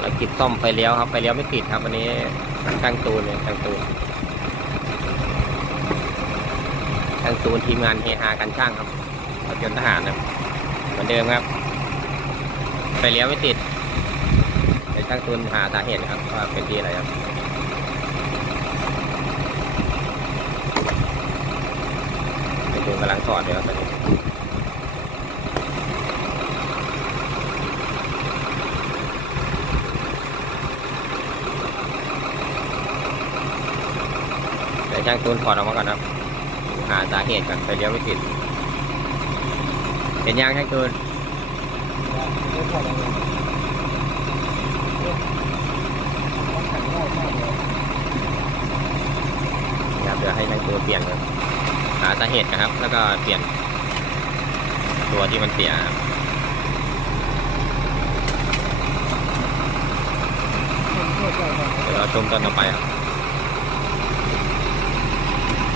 ภารกิจซ่อมไฟเลี้ยวครับไฟเลี้ยวไม่ติดครับวันนี้ช่างตูนเนี่ยช่างตูนทีมงานเฮฮากันช่างครับรถยนต์ทหารนะเหมือนเดิมครับไฟเลี้ยวไม่ติดเดี๋ยวช่างตูนหาสาเหตุครับว่าเป็นที่อะไรครับช่างตูนกำลังถอดเลยครับตอนนี้เดี๋ยวช่างตูนถอดออกมาก่อนครับหาสาเหตุก่อนไฟเลี้ยวไม่ติดเห็นยังช่างตูนครับเดี๋ยวให้ช่างตูนเปลี่ยนครับหาสาเหตุนะครับ แล้วก็เปลี่ยนตัวที่มันเสียเดี๋ยวเราชมตอนต่อไปครับ